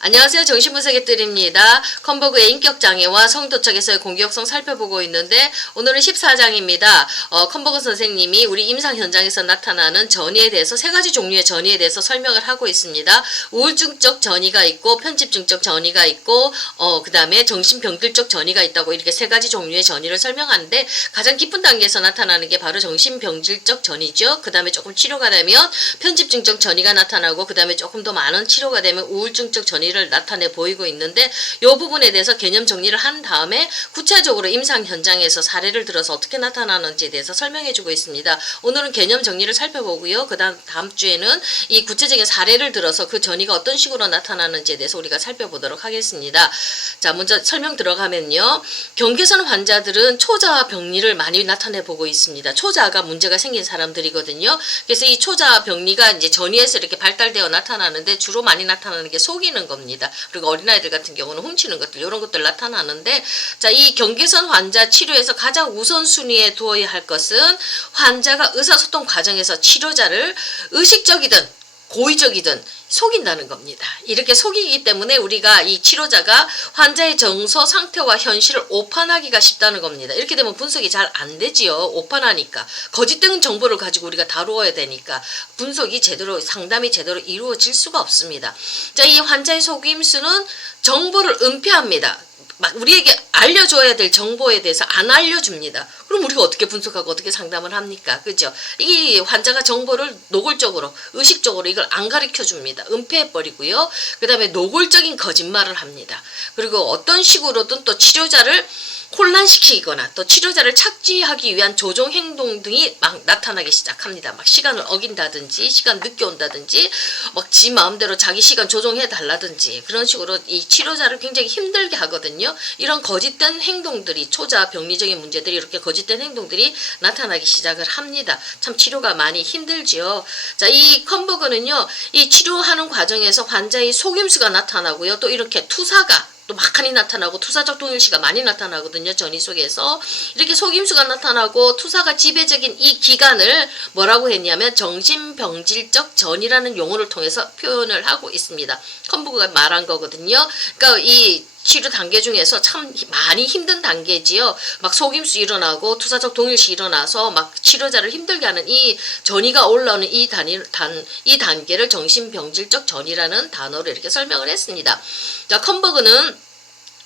안녕하세요. 정신분석의뜰입니다. 컴버그의 인격장애와 성도척에서의 공격성 살펴보고 있는데 오늘은 14장입니다. 컴버그 선생님이 우리 임상 현장에서 나타나는 전이에 대해서 세 가지 종류의 전이에 대해서 설명을 하고 있습니다. 우울증적 전이가 있고 편집증적 전이가 있고 그 다음에 정신병들적 전이가 있다고 이렇게 세 가지 종류의 전이를 설명하는데 가장 깊은 단계에서 나타나는 게 바로 정신병질적 전이죠. 그 다음에 조금 치료가 되면 편집증적 전이가 나타나고 그 다음에 조금 더 많은 치료가 되면 우울증적 전이를 나타내 보이고 있는데 이 부분에 대해서 개념 정리를 한 다음에 구체적으로 임상 현장에서 사례를 들어서 어떻게 나타나는지에 대해서 설명해 주고 있습니다. 오늘은 개념 정리를 살펴보고요. 그 다음 주에는 이 구체적인 사례를 들어서 그 전이가 어떤 식으로 나타나는지에 대해서 우리가 살펴보도록 하겠습니다. 자, 먼저 설명 들어가면요. 경계선 환자들은 초자아 병리를 많이 나타내 보고 있습니다. 초자아가 문제가 생긴 사람들이거든요. 그래서 이 초자아 병리가 이제 전이에서 이렇게 발달되어 나타나는데 주로 많이 나타나는 게 속이는 겁니다. 그리고 어린아이들 같은 경우는 훔치는 것들 이런 것들 나타나는데 자, 이 경계선 환자 치료에서 가장 우선순위에 두어야 할 것은 환자가 의사소통 과정에서 치료자를 의식적이든 고의적이든 속인다는 겁니다. 이렇게 속이기 때문에 우리가 이 치료자가 환자의 정서 상태와 현실을 오판하기가 쉽다는 겁니다. 이렇게 되면 분석이 잘 안 되지요. 오판하니까. 거짓된 정보를 가지고 우리가 다루어야 되니까 분석이 제대로 상담이 제대로 이루어질 수가 없습니다. 자, 이 환자의 속임수는 정보를 은폐합니다. 막 우리에게 알려줘야 될 정보에 대해서 안 알려줍니다. 그럼 우리가 어떻게 분석하고 어떻게 상담을 합니까? 그죠? 이 환자가 정보를 노골적으로 의식적으로 이걸 안 가르쳐 줍니다. 은폐해버리고요. 그 다음에 노골적인 거짓말을 합니다. 그리고 어떤 식으로든 또 치료자를 혼란시키거나 또 치료자를 착취하기 위한 조종 행동 등이 막 나타나기 시작합니다. 막 시간을 어긴다든지 시간 늦게 온다든지 막 지 마음대로 자기 시간 조종해 달라든지 그런 식으로 이 치료자를 굉장히 힘들게 하거든요. 이런 거짓된 행동들이 초자 병리적인 문제들이 이렇게 거짓된 행동들이 나타나기 시작을 합니다. 참 치료가 많이 힘들지요. 자, 이 컴버그는요. 이 치료하는 과정에서 환자의 속임수가 나타나고요. 또 이렇게 투사가 또 막하니 나타나고 투사적 동일시가 많이 나타나거든요. 전이 속에서 이렇게 속임수가 나타나고 투사가 지배적인 이 기간을 뭐라고 했냐면 정신병질적 전이라는 용어를 통해서 표현을 하고 있습니다. 컴버그가 말한 거거든요. 그러니까 이 치료 단계 중에서 참 많이 힘든 단계지요. 막 속임수 일어나고 투사적 동일시 일어나서 막 치료자를 힘들게 하는 이 전이가 올라오는 이 단계를 정신병질적 전이라는 단어로 이렇게 설명을 했습니다. 자, 컴버그는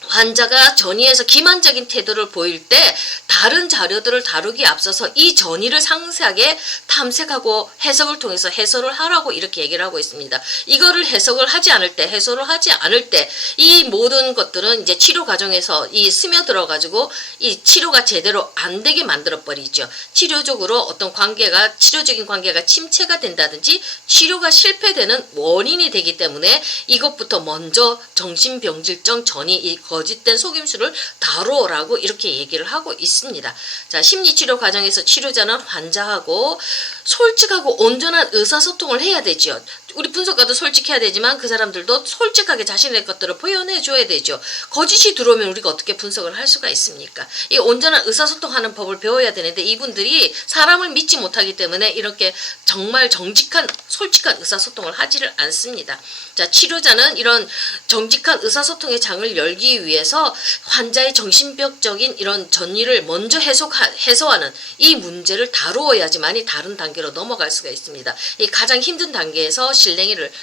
환자가 전이에서 기만적인 태도를 보일 때 다른 자료들을 다루기에 앞서서 이 전이를 상세하게 탐색하고 해석을 통해서 해소를 하라고 이렇게 얘기를 하고 있습니다. 이거를 해석을 하지 않을 때, 해소를 하지 않을 때 이 모든 것들은 이제 치료 과정에서 이 스며들어 가지고 이 치료가 제대로 안 되게 만들어 버리죠. 치료적으로 어떤 관계가 치료적인 관계가 침체가 된다든지 치료가 실패되는 원인이 되기 때문에 이것부터 먼저 정신병질적 전이 이 거짓된 속임수를 다루어라고 이렇게 얘기를 하고 있습니다. 자, 심리치료 과정에서 치료자는 환자하고 솔직하고 온전한 의사소통을 해야 되죠. 우리 분석가도 솔직해야 되지만 그 사람들도 솔직하게 자신의 것들을 표현해 줘야 되죠. 거짓이 들어오면 우리가 어떻게 분석을 할 수가 있습니까? 이 온전한 의사소통하는 법을 배워야 되는데 이분들이 사람을 믿지 못하기 때문에 이렇게 정말 정직한 솔직한 의사소통을 하지를 않습니다. 자, 치료자는 이런 정직한 의사소통의 장을 열기 위해서 환자의 정신병적인 이런 전이를 먼저 해소하는 이 문제를 다루어야지만이 다른 단계로 넘어갈 수가 있습니다. 이 가장 힘든 단계에서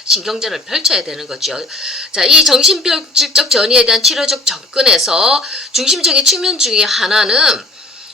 신경전을 펼쳐야 되는 거죠. 자, 이 정신병질적 전이에 대한 치료적 접근에서 중심적인 측면 중에 하나는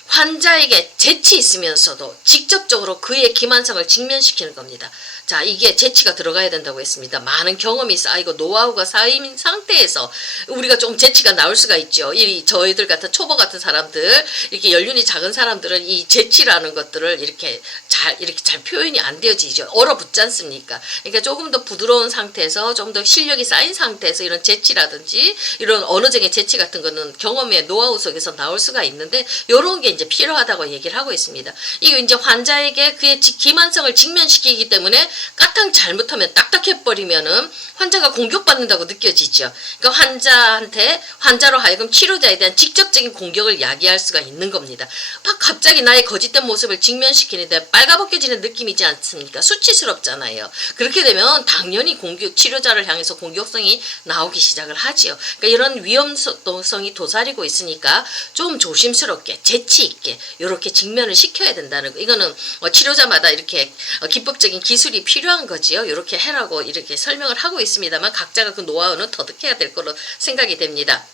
환자에게 재치 있으면서도 직접적으로 그의 기만성을 직면시키는 겁니다. 자, 이게 재치가 들어가야 된다고 했습니다. 많은 경험이 쌓이고 노하우가 쌓인 상태에서 우리가 좀 재치가 나올 수가 있죠. 저희들 같은 초보 같은 사람들, 이렇게 연륜이 작은 사람들은 이 재치라는 것들을 이렇게 잘 표현이 안 되어지죠. 얼어붙지 않습니까? 그러니까 조금 더 부드러운 상태에서 좀 더 실력이 쌓인 상태에서 이런 재치라든지 이런 언어적인 재치 같은 거는 경험의 노하우 속에서 나올 수가 있는데 이런 게 이제 필요하다고 얘기를 하고 있습니다. 이거 이제 환자에게 그의 기만성을 직면시키기 때문에 까탕 잘못하면 딱딱해버리면은 환자가 공격받는다고 느껴지죠. 그러니까 환자로 하여금 치료자에 대한 직접적인 공격을 야기할 수가 있는 겁니다. 막 갑자기 나의 거짓된 모습을 직면시키는데 빨가벗겨지는 느낌이지 않습니까? 수치스럽잖아요. 그렇게 되면 당연히 치료자를 향해서 공격성이 나오기 시작을 하지요. 그러니까 이런 위험성이 도사리고 있으니까 좀 조심스럽게 재치 있게 이렇게 직면을 시켜야 된다는 거. 이거는 치료자마다 이렇게 기법적인 기술이 필요한 거지요. 이렇게 해라고 이렇게 설명을 하고 있습니다만 각자가 그 노하우는 터득해야 될 거로 생각이 됩니다.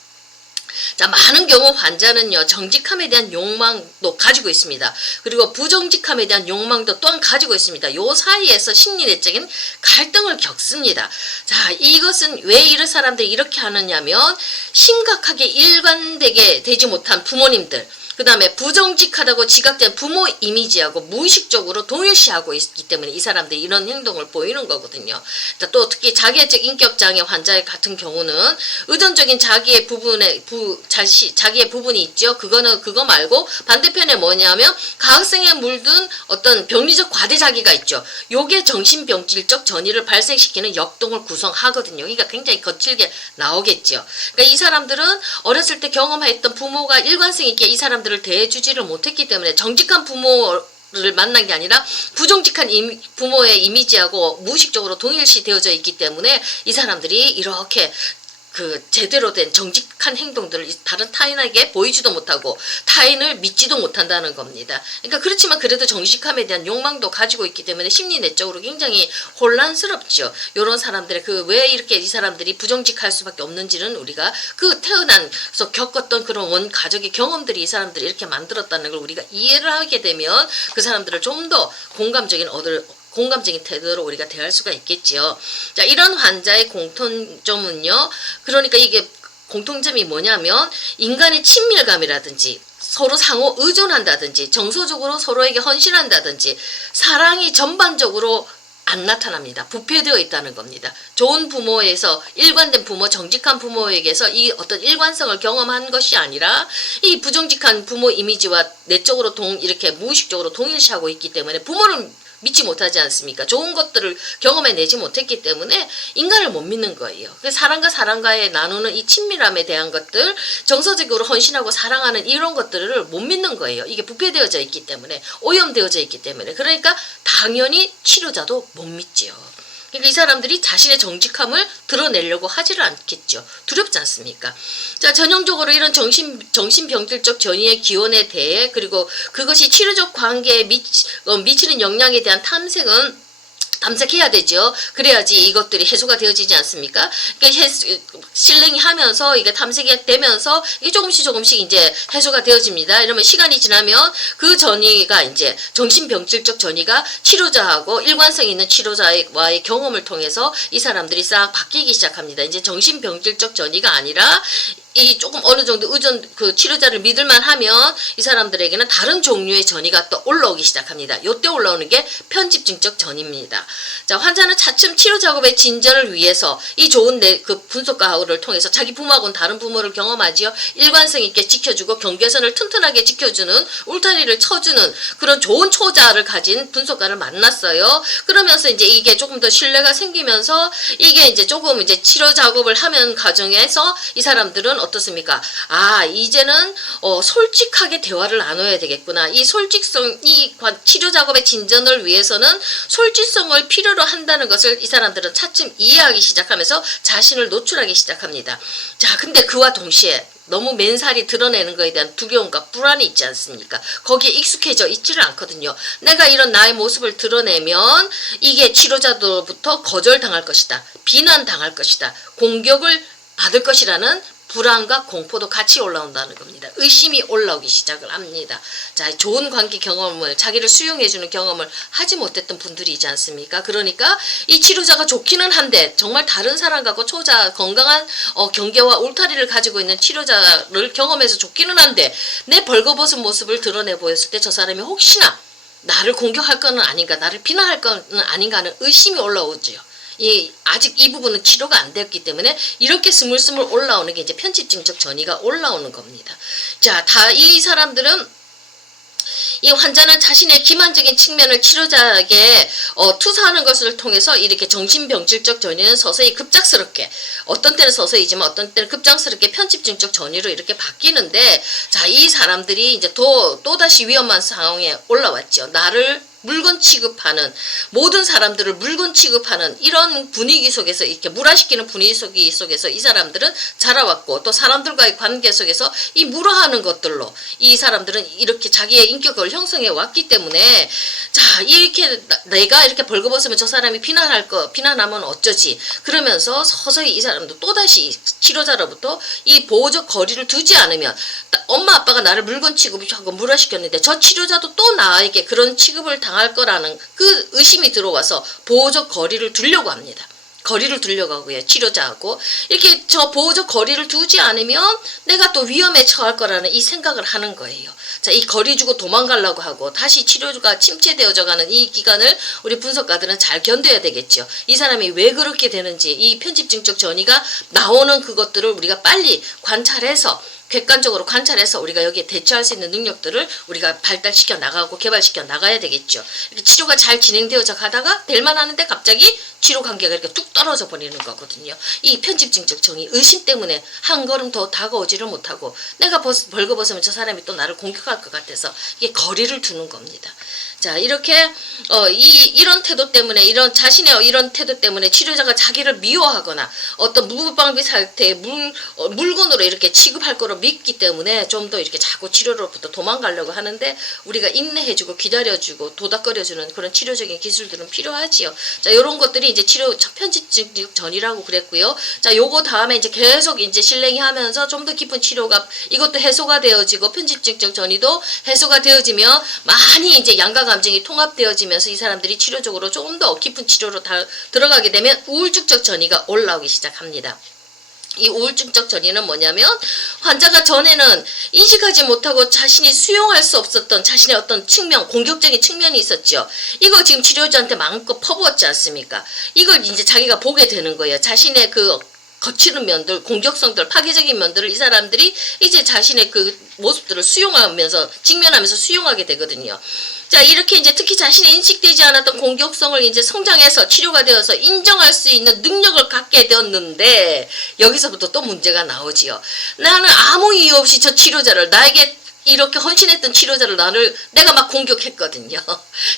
자, 많은 경우 환자는요, 정직함에 대한 욕망도 가지고 있습니다. 그리고 부정직함에 대한 욕망도 또한 가지고 있습니다. 요 사이에서 심리내적인 갈등을 겪습니다. 자, 이것은 왜 이런 사람들이 이렇게 하느냐면, 심각하게 일관되게 되지 못한 부모님들, 그 다음에 부정직하다고 지각된 부모 이미지하고 무의식적으로 동일시하고 있기 때문에 이 사람들이 이런 행동을 보이는 거거든요. 또 특히 자기애적 인격장애 환자 같은 경우는 의존적인 자기의 부분이 있죠. 그거 말고 반대편에 뭐냐면 가학성에 물든 어떤 병리적 과대자기가 있죠. 요게 정신병질적 전이를 발생시키는 역동을 구성하거든요. 그러니까 굉장히 거칠게 나오겠죠. 그러니까 이 사람들은 어렸을 때 경험했던 부모가 일관성 있게 이 사람들을 대해주지를 못했기 때문에 정직한 부모를 만난 게 아니라 부정직한 부모의 이미지하고 무의식적으로 동일시 되어져 있기 때문에 이 사람들이 이렇게 제대로 된 정직한 행동들을 다른 타인에게 보이지도 못하고 타인을 믿지도 못한다는 겁니다. 그러니까 그렇지만 그래도 정직함에 대한 욕망도 가지고 있기 때문에 심리내적으로 굉장히 혼란스럽죠. 이런 사람들의 왜 이렇게 이 사람들이 부정직할 수밖에 없는지는 우리가 태어나서 겪었던 그런 원가족의 경험들이 이 사람들이 이렇게 만들었다는 걸 우리가 이해를 하게 되면 그 사람들을 좀 더 공감적인 태도로 우리가 대할 수가 있겠지요. 자, 이런 환자의 공통점은요. 그러니까 이게 공통점이 뭐냐면 인간의 친밀감이라든지 서로 상호 의존한다든지 정서적으로 서로에게 헌신한다든지 사랑이 전반적으로 안 나타납니다. 부패되어 있다는 겁니다. 좋은 부모에서 일관된 부모, 정직한 부모에게서 이 어떤 일관성을 경험한 것이 아니라 이 부정직한 부모 이미지와 내적으로 이렇게 무의식적으로 동일시하고 있기 때문에 부모를 믿지 못하지 않습니까? 좋은 것들을 경험해내지 못했기 때문에 인간을 못 믿는 거예요. 사람과 사람과의 나누는 이 친밀함에 대한 것들, 정서적으로 헌신하고 사랑하는 이런 것들을 못 믿는 거예요. 이게 부패되어져 있기 때문에, 오염되어져 있기 때문에. 그러니까 당연히 치료자도 못 믿지요. 그러니까 이 사람들이 자신의 정직함을 드러내려고 하지를 않겠죠. 두렵지 않습니까? 자, 전형적으로 이런 정신병질적 전이의 기원에 대해 그리고 그것이 치료적 관계에 미치는 영향에 대한 탐색해야 되죠. 그래야지 이것들이 해소가 되어지지 않습니까? 그러니까 실랭이 하면서 이게 탐색이 되면서 이게 조금씩 이제 해소가 되어집니다. 이러면 시간이 지나면 그 전이가 이제 정신병질적 전이가 치료자하고 일관성 있는 치료자와의 경험을 통해서 이 사람들이 싹 바뀌기 시작합니다. 이제 정신병질적 전이가 아니라 이 조금 어느 정도 치료자를 믿을만 하면 이 사람들에게는 다른 종류의 전이가 또 올라오기 시작합니다. 요때 올라오는 게 편집증적 전입니다. 자, 환자는 차츰 치료 작업의 진전을 위해서 이 좋은 분석가를 통해서 자기 부모하고는 다른 부모를 경험하지요. 일관성 있게 지켜주고 경계선을 튼튼하게 지켜주는 울타리를 쳐주는 그런 좋은 초자를 가진 분석가를 만났어요. 그러면서 이제 이게 조금 더 신뢰가 생기면서 이게 이제 조금 이제 치료 작업을 하면 과정에서 이 사람들은 어떻습니까? 아, 이제는 솔직하게 대화를 나눠야 되겠구나. 이 치료 작업의 진전을 위해서는 솔직성을 필요로 한다는 것을 이 사람들은 차츰 이해하기 시작하면서 자신을 노출하기 시작합니다. 자, 근데 그와 동시에 너무 맨살이 드러내는 것에 대한 두려움과 불안이 있지 않습니까? 거기에 익숙해져 있지를 않거든요. 내가 이런 나의 모습을 드러내면 이게 치료자들로부터 거절당할 것이다. 비난당할 것이다. 공격을 받을 것이라는 불안과 공포도 같이 올라온다는 겁니다. 의심이 올라오기 시작을 합니다. 자, 좋은 관계 경험을, 자기를 수용해주는 경험을 하지 못했던 분들이지 않습니까? 그러니까 이 치료자가 좋기는 한데 정말 다른 사람과 건강한 경계와 울타리를 가지고 있는 치료자를 경험해서 좋기는 한데 내 벌거벗은 모습을 드러내 보였을 때 저 사람이 혹시나 나를 공격할 거는 아닌가, 나를 비난할 거는 아닌가 하는 의심이 올라오죠. 아직 이 부분은 치료가 안 되었기 때문에 이렇게 스물스물 올라오는 게 이제 편집증적 전이가 올라오는 겁니다. 자, 이 사람들은 이 환자는 자신의 기만적인 측면을 치료자에게 투사하는 것을 통해서 이렇게 정신병질적 전이는 서서히 급작스럽게, 어떤 때는 서서히지만 어떤 때는 급작스럽게 편집증적 전이로 이렇게 바뀌는데, 자, 이 사람들이 이제 또다시 위험한 상황에 올라왔죠. 나를 물건 취급하는, 모든 사람들을 물건 취급하는 이런 분위기 속에서, 이렇게 물화시키는 분위기 속에서 이 사람들은 자라왔고, 또 사람들과의 관계 속에서 이 물화하는 것들로 이 사람들은 이렇게 자기의 인격을 형성해 왔기 때문에, 자, 이렇게 내가 이렇게 벌거벗으면 저 사람이 비난하면 어쩌지, 그러면서 서서히 이 사람도 또다시 치료자로부터 이 보호적 거리를 두지 않으면, 엄마 아빠가 나를 물건 취급하고 물화시켰는데 저 치료자도 또 나에게 그런 취급을 당할 거라는 그 의심이 들어와서 보호적 거리를 두려고 합니다. 거리를 두려고 하고요. 치료자하고 이렇게 저 보호적 거리를 두지 않으면 내가 또 위험에 처할 거라는 이 생각을 하는 거예요. 자, 이 거리 주고 도망가려고 하고 다시 치료가 침체되어져 가는 이 기간을 우리 분석가들은 잘 견뎌야 되겠죠. 이 사람이 왜 그렇게 되는지, 이 편집증적 전이가 나오는 그것들을 우리가 빨리 관찰해서, 객관적으로 관찰해서 우리가 여기에 대처할 수 있는 능력들을 우리가 발달시켜 나가고 개발시켜 나가야 되겠죠. 이렇게 치료가 잘 진행되어져 가다가 될만 하는데 갑자기 치료 관계가 이렇게 뚝 떨어져 버리는 거거든요. 이 편집증적 전이 의심 때문에 한 걸음 더 다가오지를 못하고, 내가 벌거벗으면 저 사람이 또 나를 공격할 것 같아서 이게 거리를 두는 겁니다. 자, 이렇게 이런 태도 때문에, 이런 자신의 이런 태도 때문에 치료자가 자기를 미워하거나 어떤 무방비 상태의 물건으로 이렇게 취급할 거로 믿기 때문에 좀 더 이렇게 자꾸 치료로부터 도망가려고 하는데, 우리가 인내해주고 기다려주고 도닥거려주는 그런 치료적인 기술들은 필요하지요. 자, 이런 것들이 이제 치료 편집증적 전이라고 그랬고요. 자, 요거 다음에 이제 계속 이제 실행이 하면서 좀 더 깊은 치료가, 이것도 해소가 되어지고 편집증적 전이도 해소가 되어지면 많이 이제 양가 감정이 통합되어지면서 이 사람들이 치료적으로 조금 더 깊은 치료로 들어가게 되면 우울증적 전이가 올라오기 시작합니다. 이 우울증적 전이는 뭐냐면, 환자가 전에는 인식하지 못하고 자신이 수용할 수 없었던 자신의 어떤 측면, 공격적인 측면이 있었죠. 이거 지금 치료자한테 마음껏 퍼부었지 않습니까? 이걸 이제 자기가 보게 되는 거예요. 자신의 그 거치는 면들, 공격성들, 파괴적인 면들을 이 사람들이 이제 자신의 그 모습들을 수용하면서, 직면하면서 수용하게 되거든요. 자, 이렇게 이제 특히 자신의 인식되지 않았던 공격성을 이제 성장해서 치료가 되어서 인정할 수 있는 능력을 갖게 되었는데, 여기서부터 또 문제가 나오지요. 나는 아무 이유 없이 저 치료자를, 나에게 이렇게 헌신했던 치료자를 내가 막 공격했거든요.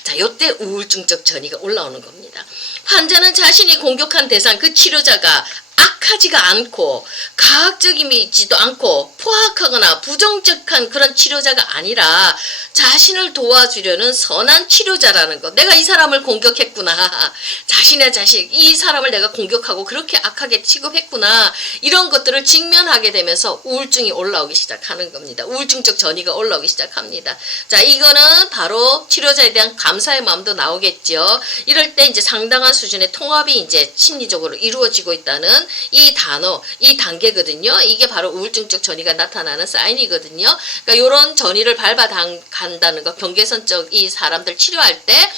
자, 요때 우울증적 전이가 올라오는 겁니다. 환자는 자신이 공격한 대상, 그 치료자가 악하지가 않고 가학적이지도 않고 포악하거나 부정적한 그런 치료자가 아니라 자신을 도와주려는 선한 치료자라는 것. 내가 이 사람을 공격했구나, 자신의 자식, 이 사람을 내가 공격하고 그렇게 악하게 취급했구나, 이런 것들을 직면하게 되면서 우울증이 올라오기 시작하는 겁니다. 우울증적 전이가 올라오기 시작합니다. 자, 이거는 바로 치료자에 대한 감사의 마음도 나오겠죠. 이럴 때 이제 상당한 수준의 통합이 이제 심리적으로 이루어지고 있다는 이 단어, 이 단계거든요. 이게 바로 우울증적 전이가 나타나는 사인이거든요. 그러니까 이런 전이를 밟아간다는 거, 경계선적 이 사람들 치료할 때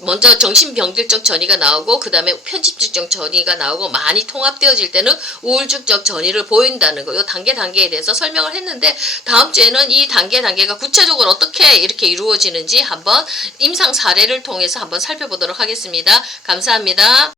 먼저 정신병질적 전이가 나오고, 그 다음에 편집증적 전이가 나오고, 많이 통합되어질 때는 우울증적 전이를 보인다는 거, 이 단계에 대해서 설명을 했는데, 다음 주에는 이 단계가 구체적으로 어떻게 이렇게 이루어지는지 한번 임상 사례를 통해서 한번 살펴보도록 하겠습니다. 감사합니다.